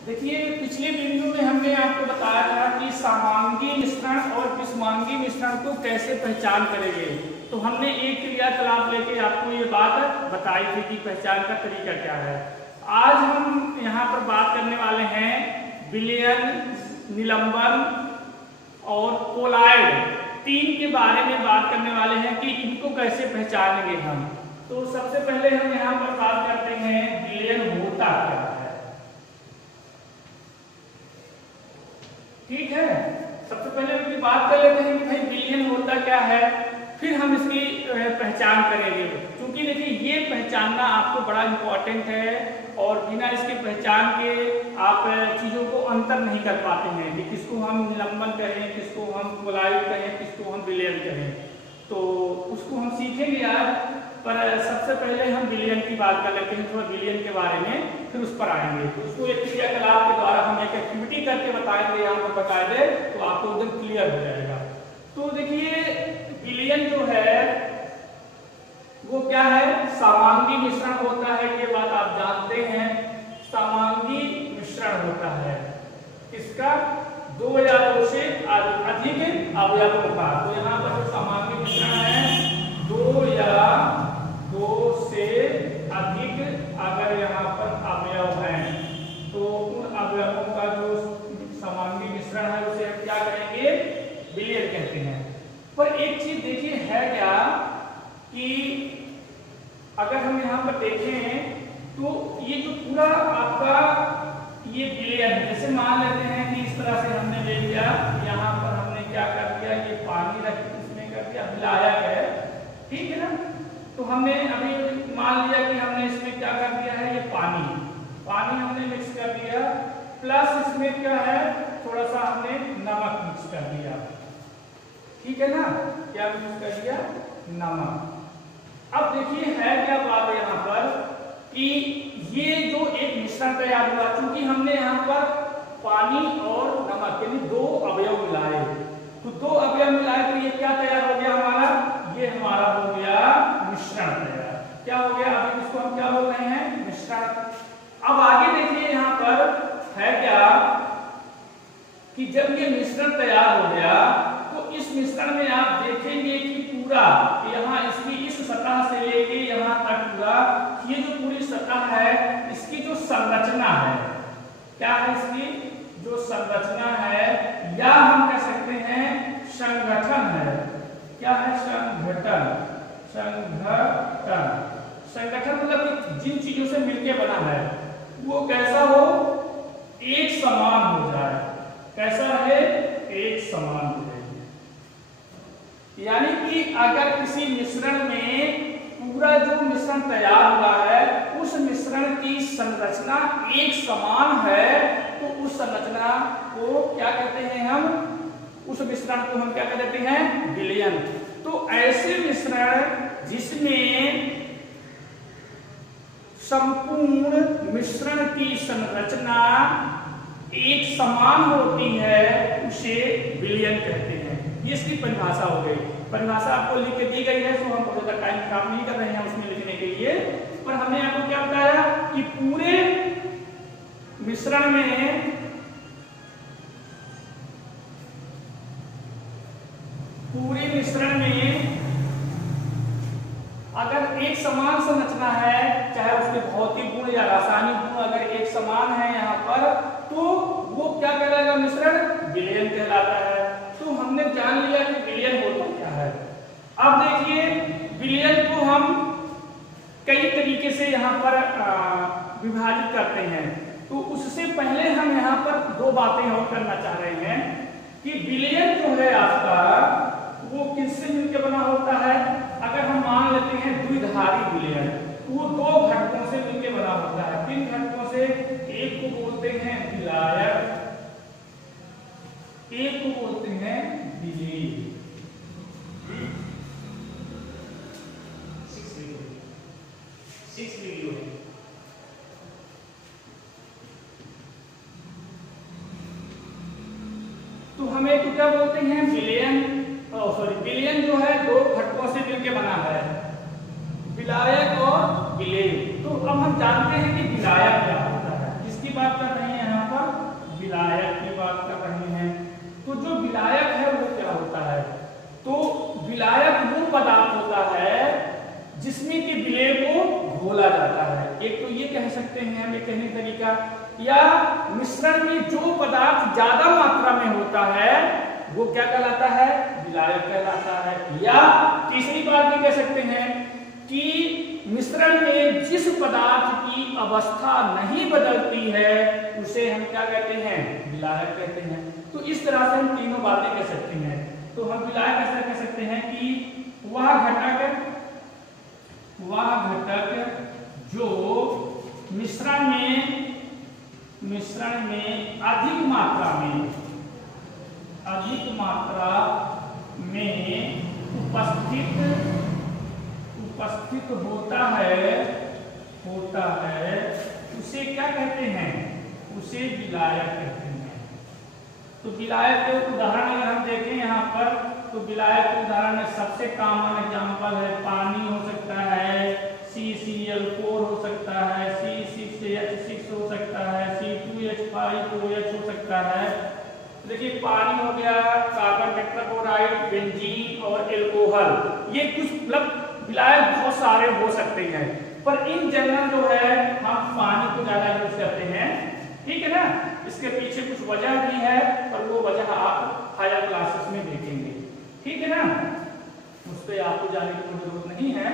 देखिए पिछले वीडियो में हमने आपको बताया था कि समांगी मिश्रण और विषमांगी मिश्रण को कैसे पहचान करेंगे। तो हमने एक क्रियाकलाप लेके आपको ये बात बताई थी कि पहचान का तरीका क्या है। आज हम यहाँ पर बात करने वाले हैं विलयन, निलंबन और कोलाइड, तीन के बारे में बात करने वाले हैं कि इनको कैसे पहचानेंगे हम। तो सबसे पहले हम यहाँ पर बात करते हैं विलयन होता क्या है। ठीक है, सबसे पहले इसकी बात कर लेते हैं कि भाई विलयन होता क्या है, फिर हम इसकी पहचान करेंगे। क्योंकि देखिए ये पहचानना आपको बड़ा इम्पोर्टेंट है और बिना इसके पहचान के आप चीज़ों को अंतर नहीं कर पाते हैं कि किसको हम निलंबन कहें, किसको हम कोलाइड कहें, किसको हम विलयन कहें। तो उसको हम सीखेंगे आज, पर सबसे पहले हम विलयन की बात कर लेते हैं, थोड़ा विलयन के बारे में, फिर उस पर आएंगे। तो उसको एक क्रियाकलाप के द्वारा हम एक एक्टिविटी करके बताएंगे, यहाँ पर बताएंगे तो आपको एकदम क्लियर हो जाएगा। तो देखिए विलयन जो है वो क्या है, समांगी मिश्रण होता है, ये बात आप जानते हैं। समांगी मिश्रण होता है इसका दो या दो से अधिक अवयवों का। तो यहाँ पर जो समांगी मिश्रण है दो या दो से अधिक अगर यहाँ पर अवयव हैं तो उन अवयवों का जो समांगी मिश्रण है उसे हम क्या कहेंगे, विलयन कहते हैं। पर एक चीज देखिए है क्या कि अगर हम यहाँ पर देखें तो ये जो पूरा आपका ये विलयन, जैसे मान लेते हैं कि इस तरह से हमने ले लिया, यहाँ पर हमने क्या कर दिया, ये पानी रख इसमें कर दिया, विलायक है, ठीक है ना। तो हमने अभी मान लिया कि हमने इसमें क्या कर दिया है, ये पानी हमने मिक्स कर दिया, प्लस इसमें क्या है, थोड़ा सा हमने नमक मिक्स कर दिया, ठीक है ना। क्या मिक्स कर दिया, नमक। अब देखिए है क्या बात यहाँ पर कि ये जो एक मिश्रण तैयार हुआ, क्योंकि हमने यहाँ पर पानी और नमक यानी दो अवयव मिलाए, तो दो अवयव मिलाए तो ये क्या तैयार हो गया हमारा, ये हमारा हो गया मिश्रण तैयार। क्या हो गया, अभी इसको हम क्या बोल रहे हैं, मिश्रण। अब आगे देखिए यहाँ पर है क्या कि जब ये मिश्रण तैयार हो गया तो इस मिश्रण में आप देखेंगे कि पूरा यहाँ इसकी इस सतह से लेके यहाँ तक पूरा ये जो पूरी सतह है इसकी जो संरचना है, क्या है इसकी जो संरचना है, या हम कह सकते हैं संगठन है। क्या है, संगठन। संगठन मतलब जिन चीजों से मिलके बना है वो कैसा हो, एक समान हो जाए। कैसा रहे, एक समान हो जाए। यानी कि अगर किसी मिश्रण में पूरा जो मिश्रण तैयार हुआ है उस मिश्रण की संरचना एक समान है तो उस संरचना को क्या कहते हैं हम, उस मिश्रण को हम क्या कह देते हैं, विलयन। तो ऐसे मिश्रण जिसमें संपूर्ण मिश्रण की संरचना एक समान होती है उसे विलयन कहते हैं। ये इसकी परिभाषा हो गई। परिभाषा आपको लिख के दी गई है, तो हम बहुत ज्यादा टाइम खराब नहीं कर रहे हैं उसमें लिखने के लिए, पर हमने आपको क्या बताया कि पूरे मिश्रण में अगर एक समान संरचना है, चाहे उसके भौतिक गुण या रासायनिक गुण अगर एक समान है यहाँ पर, तो वो क्या कहलाएगा, मिश्रण विलयन कहलाता है। तो हमने जान लिया कि विलयन होता क्या है। अब देखिए विलयन को हम कई तरीके से यहाँ पर विभाजित करते हैं। तो उससे पहले हम यहाँ पर दो बातें और करना चाह रहे हैं कि विलयन जो है आपका वो किससे मिलकर बना होता है। अगर हम मान लेते हैं द्विधारी विलयन, वो दो घटकों से मिलकर बना होता है। किन घटकों से, एक को बोलते हैं विलायक, एक को बोलते हैं विलेय। वीडियो है। तो हमें तो क्या बोलते हैं, विलयन, विलयन जो है दो घटकों से मिलकर बना है, विलायक और विलेय। तो अब हम जानते हैं कि विलायक क्या होता है, जिसकी बात कर रहे हैं यहाँ पर विलायक की बात कर रहे हैं। तो जो विलायक है वो क्या होता है? तो विलायक वो पदार्थ होता है जिसमें कि विलेय को घोला जाता है। एक तो ये कह सकते हैं हम, एक कहने का तरीका, या मिश्रण में जो पदार्थ ज्यादा मात्रा में होता है वो क्या कहलाता है? विलायक कहलाता है। या तीसरी बात भी कह सकते हैं कि मिश्रण में जिस पदार्थ की अवस्था नहीं बदलती है उसे हम क्या कहते हैं? विलायक कहते हैं। तो इस तरह से हम तीनों बातें कह सकते हैं। तो हम विलायक ऐसा कह सकते हैं कि वह घटक जो मिश्रण में अधिक मात्रा में उपस्थित होता है उसे क्या कहते हैं? उसे विलायक कहते हैं। तो विलायक के उदाहरण अगर हम देखें यहाँ पर, तो विलायक के उदाहरण में सबसे कॉमन एग्जांपल है पानी हो सकता है, CCl4 हो सकता है, C6H6 हो सकता है, C2H5OH हो सकता है। देखिए पानी हो गया, कार्बन टेट्राक्लोराइड, बेंजीन और एल्कोहल, ये कुछ मतलब विलायक बहुत सारे हो सकते हैं, पर इन जनरल जो है हम पानी को ज्यादा यूज करते हैं। ठीक है ना? इसके पीछे कुछ वजह भी है, पर वो वजह आप हायर क्लासेस में देखेंगे। ठीक है ना? उस पर आपको जाने की कोई जरूरत नहीं है।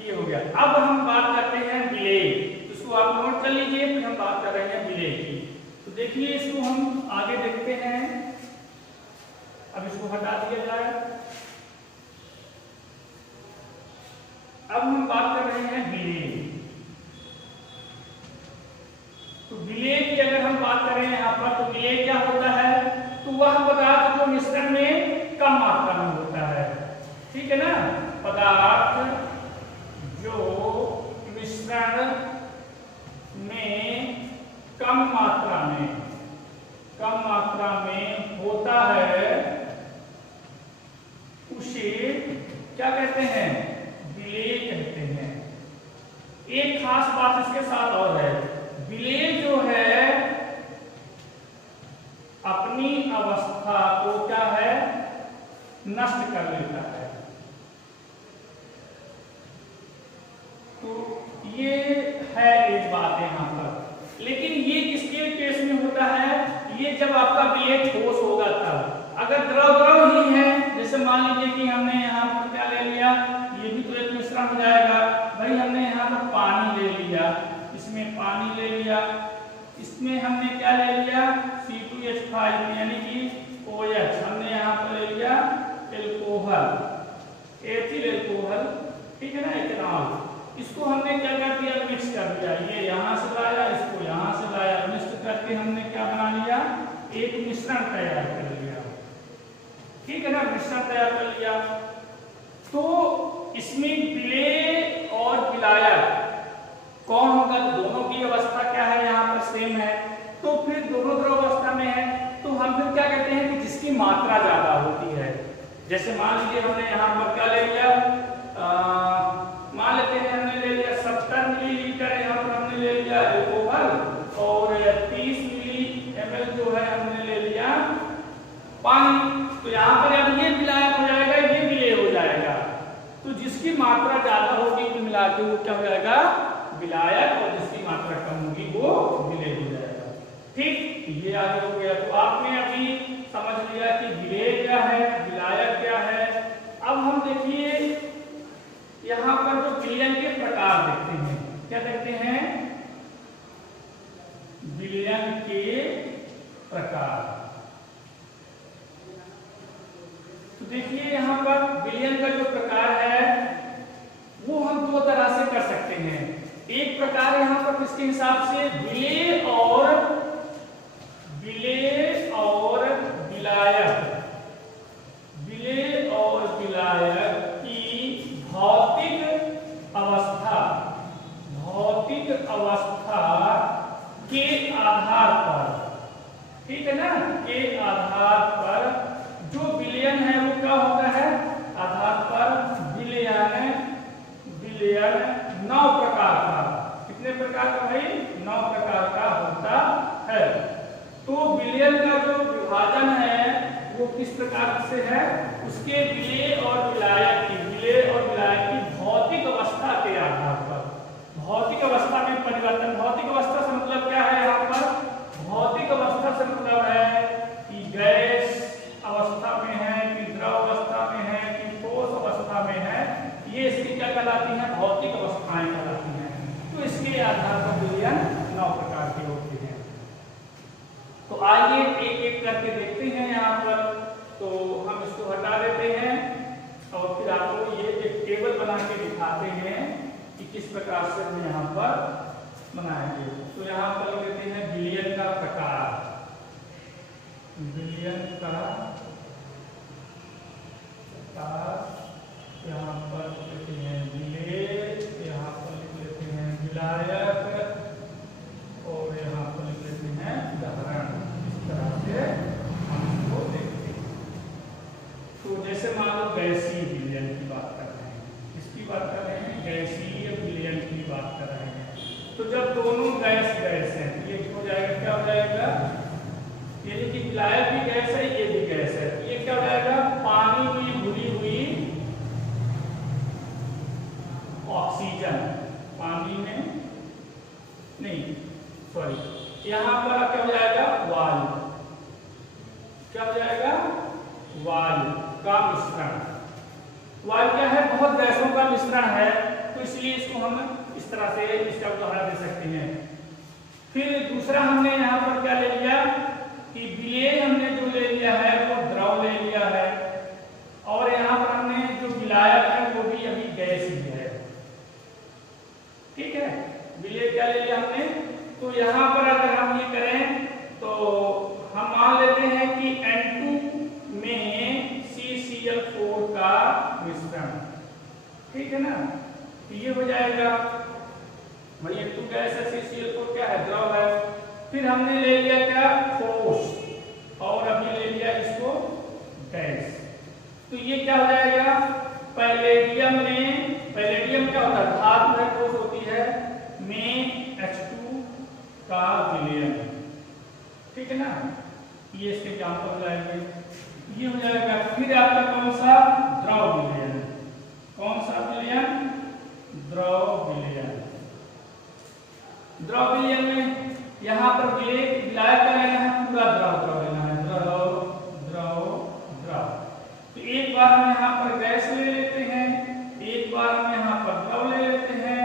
ये हो गया। अब हम बात करते हैं विलेय। इसको आप नोट कर लीजिए, फिर हम बात कर रहे हैं विलेय की। तो देखिए इसको हम आगे देखते हैं। अब इसको हटा दिया जाए। अब हम बात कर रहे हैं विलेय। तो विलेय की अगर हम बात करें यहाँ पर, तो विलेय क्या होता है? तो वह पदार्थ जो मिश्रण में कम मात्रा में होता है। ठीक है ना? पदार्थ जो मिश्रण में कम मात्रा में होता है उसे क्या कहते हैं? विलेय कहते हैं। एक खास बात इसके साथ और है, विलेय जो है अपनी अवस्था को क्या है? नष्ट कर लेता है। तो ये है एक बात यहाँ पर। लेकिन ये किसके केस में होता है? ये जब आपका विलेय ठोस होगा तब। अगर द्रव ही है, जैसे मान लीजिए कि हमने यहाँ पर क्या ले लिया, ये भी तो एक मिश्रण हो जाएगा भाई। हमने यहाँ पर पानी ले लिया, इसमें पानी ले लिया, इसमें हमने क्या ले लिया? C2H5 यानी कि OH। हमने यहाँ पर ले लिया एल्कोहल, एथिल एल्कोहल। ठीक है ना? इथेनॉल। इसको हमने क्या कर दिया? मिक्स कर दिया। ये यहाँ से लाया, इसको यहाँ से लाया, मिक्स करके हमने क्या बना लिया? एक मिश्रण तैयार कर लिया। ठीक है ना? मिश्रण तैयार कर लिया। तो इसमें विलेय और विलायक कौन होगा? दोनों की अवस्था क्या है? यहाँ पर सेम है। तो फिर दोनों द्रव अवस्था में है, तो हम फिर क्या कहते हैं कि जिसकी मात्रा ज्यादा होती है। जैसे मान लीजिए हमने यहाँ पर क्या ले लिया, मान लेते हैं हमने ले लिया 70 मिलीलीटर, यहाँ पर हमने ले लिया एल्कोहल, और 30 ml जो है हमने ले लिया पानी। तो यहाँ पर अब ये विलायक हो जाएगा, ये विलेय हो जाएगा। तो जिसकी मात्रा ज्यादा होगी तो मिला के वो क्या हो जाएगा? विलायक, और जिसकी मात्रा कम होगी वो विलेय हो जाएगा। ठीक, ये आगे हो गया। तो आपने अभी समझ लिया कि विलेय क्या है, विलायक क्या है। अब हम देखिए यहाँ पर जो विलयन के प्रकार देखते हैं, क्या देखते हैं? विलयन के प्रकार। तो देखिए यहाँ पर विलयन का जो प्रकार है वो हम दो तरह से कर सकते हैं। एक प्रकार यहाँ पर किसके हिसाब से? विलेय और विलायक। विलेय और विलायक की भौतिक अवस्था के आधार पर, ठीक है ना, के आधार पर जो विलयन है वो क्या होता है? आधार पर विलयन 9 प्रकार का। कितने प्रकार का भाई? 9 प्रकार का होता है। तो विलयन किस प्रकार से है, उसके विलेय और विलायक की भौतिक अवस्था के आधार पर, भौतिक अवस्था में परिवर्तन। भौतिक अवस्था से मतलब क्या है, यहाँ पर भौतिक अवस्था से मतलब है कि गैस अवस्था में है कि द्रव अवस्था में है कि ठोस अवस्था में है, ये इसकी क्या कहलाती है, भौतिक अवस्थाएं कहलाती हैं। तो इसके आधार पर विलयन 9 प्रकार के होते हैं। तो आइए एक एक करके देखते हैं यहाँ पर। तो हम इसको हटा देते हैं और फिर आपको ये एक टेबल बना के दिखाते हैं कि किस प्रकार से हम यहाँ पर बनाएंगे। तो यहाँ पर लेते हैं विलयन का प्रकार, विलयन का प्रकार, यहाँ पर लेते हैं विलेय, यहाँ पर लिख लेते हैं विलायक और यहाँ पर लिख लेते हैं उदाहरण। इस तरह से हम इसको देखते हैं। तो जैसे मान लो गैसीय विलयन की बात कर रहे हैं, किसकी बात कर रहे हैं, गैसीय विलयन की बात कर रहे हैं। तो जब दोनों गैस हैं तो ये हो जाएगा, क्या हो जाएगा, ये कि विलायक भी गैस है, ये भी गैस है, ये क्या हो जाएगा, पानी में घुली हुई ऑक्सीजन, पानी में नहीं, सॉरी, यहाँ पर क्या हो जाएगा, वायु, क्या हो जाएगा, वायु का मिश्रण। वायु क्या है, बहुत गैसों का मिश्रण है, तो इसलिए इसको हम इस तरह से इसका उदाहरण दे सकते हैं। फिर दूसरा हमने यहाँ पर क्या ले लिया कि विलेय हमने जो ले लिया है वो द्रव ले लिया है, और यहाँ पर हमने जो विलायक है वो भी अभी गैस ही है। ठीक है, विलेय क्या ले लिया हमने, तो यहाँ पर अगर हम ये करें तो हम मान लेते हैं कि N2 में CCl4 का मिश्रण, ठीक है ना, तो ये हो जाएगा भाई N2 गैस है, CCl4 क्या है, द्रव है। फिर हमने ले लिया क्या, ठोस, और अभी ले लिया इसको गैस। तो ये क्या हो जाएगा, पैलेडियम में, पैलेडियम क्या होता है, धातु है, ठोस होती है, में H2 का विलयन, ठीक है ना, ये इसके एग्जाम्पल हो जाएंगे, ये हो जाएगा। फिर आपका कौन सा, द्रव विलयन, कौन सा विलयन, द्रव विलयन। द्रव विलयन में यहाँ पर विलायक का लेना है, पूरा द्रव लेना है, द्रव द्रव द्रव। तो एक बार हम यहाँ पर गैस ले लेते हैं, एक बार हम यहाँ पर द्रव ले लेते हैं,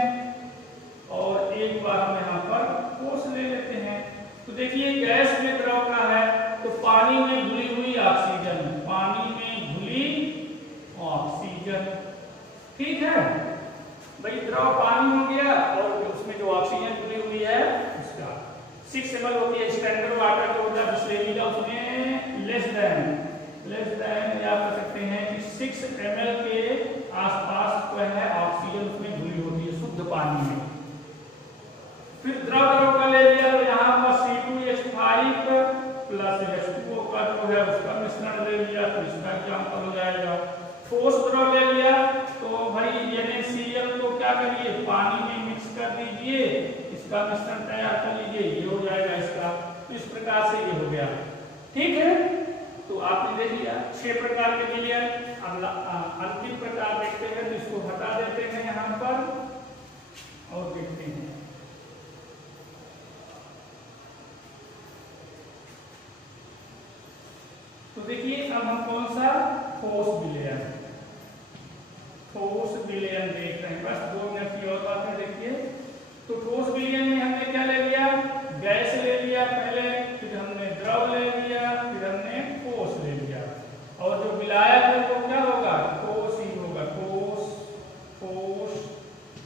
और एक बार हम यहाँ पर ठोस ले लेते हैं। तो देखिए गैस में द्रव का है, तो पानी में घुली हुई ऑक्सीजन, पानी में घुली ऑक्सीजन, ठीक है भाई, द्रव पानी हो गया, और उसमें जो ऑक्सीजन घुली हुई है उसका 6 ml होती है स्टैंडर्ड वाटर जो होता है बिस्लेरी का, उसमें लेस देन या कह सकते हैं कि 6 ml के आसपास जो है ऑक्सीजन उसमें घुली होती है शुद्ध पानी में। फिर द्रव का ले लिया, तो यहाँ पर C2H5 प्लस H2O का जो है उसका मिश्रण ले लिया, तो इसका एग्जाम्पल हो जाएगा। ठोस द्रव ले लिया, तो भाई NaCl को क्या करिए, पानी में मिक्स कर दीजिए, इसका मिश्रण तैयार कर लीजिए, ये हो जाएगा इसका। तो इस प्रकार से ये हो गया, ठीक है। तो आपने देख लिया 6 प्रकार के विलयन। अब अंतिम प्रकार देखते हैं, तो इसको हटा देते हैं यहाँ पर और देखते हैं। तो देखिए अब हम कौन सा, ठोस विलयन, ठोस विलयन देख रहे हैं, बस 2 मिनट की और बात है। देखिए तो ठोस विलयन में हमने क्या ले लिया, गैस ले लिया पहले, फिर हमने द्रव ले लिया, फिर हमने ठोस ले लिया, और जो विलायक है वो क्या होगा, ठोस ही होगा, ठोस ठोस,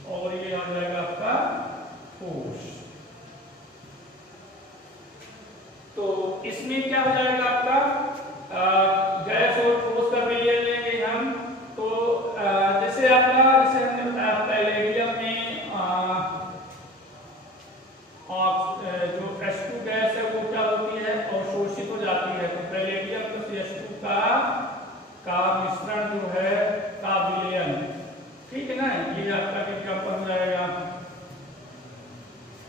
और ये आ जाएगा आपका ठोस। तो इसमें क्या हो जाएगा आपका, गैस और ठोस का विलयन लेंगे हम। तो जैसे आपका, जैसे हमने बताया पैलेडियम में जो H2 गैस है वो क्या होती है, अवशोषित हो जाती है, तो पैलेडियम प्लस H2 का मिश्रण जो है का विलयन, ठीक है ना, ये आपका एग्जाम्पल हो जाएगा।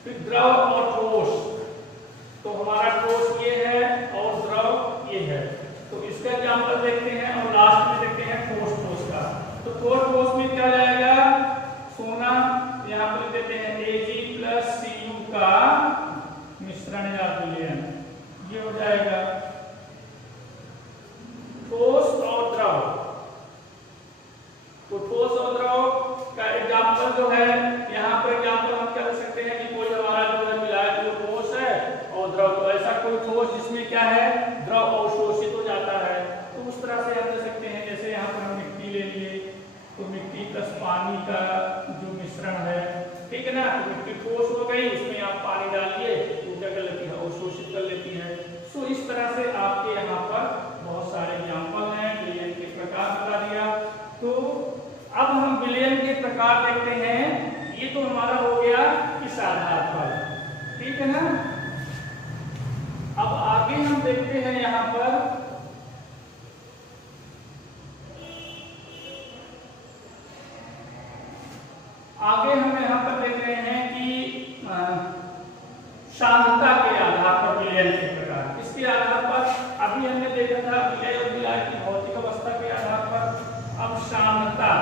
फिर द्रव और ठोस, तो हमारा ठोस ये है और द्रव ये है, तो इसका क्या मिश्रण या विलयन, ये हो जाएगा। ठोस और द्रव, तो ठोस और द्रव का एग्जाम्पल जो है, यहाँ पर एग्जाम्पल हम क्या कर सकते हैं कि कोई हमारा जो है मिलाया जो ठोस है और द्रव, तो ऐसा कोई ठोस जिसमें क्या है द्रव अवशोषित हो जाता है, तो उस तरह से हम दे सकते हैं। जैसे यहाँ पर हम मिट्टी ले लिए, तो मिट्टी प्लस पानी का जो मिश्रण है, ठीक है ना, तो मिट्टी ठोस हो गई, उसमें आप पानी डालिए तो क्या कर लेती है, अवशोषित कर लेती है। सो इस तरह से आपके यहाँ पर बहुत सारे एग्जाम्पल हैं, विलयन के प्रकार बता दिया। तो अब हम विलयन के प्रकार देखते हैं। ये तो हमारा हो गया इस आधार पर, ठीक है ना। अब आगे हम देखते हैं यहाँ पर देख रहे हैं कि सांद्रता के आधार पर विलयन के प्रकार। इसके आधार पर अभी हमने देखा था विलय और विलाय की भौतिक अवस्था के आधार पर। अब सांद्रता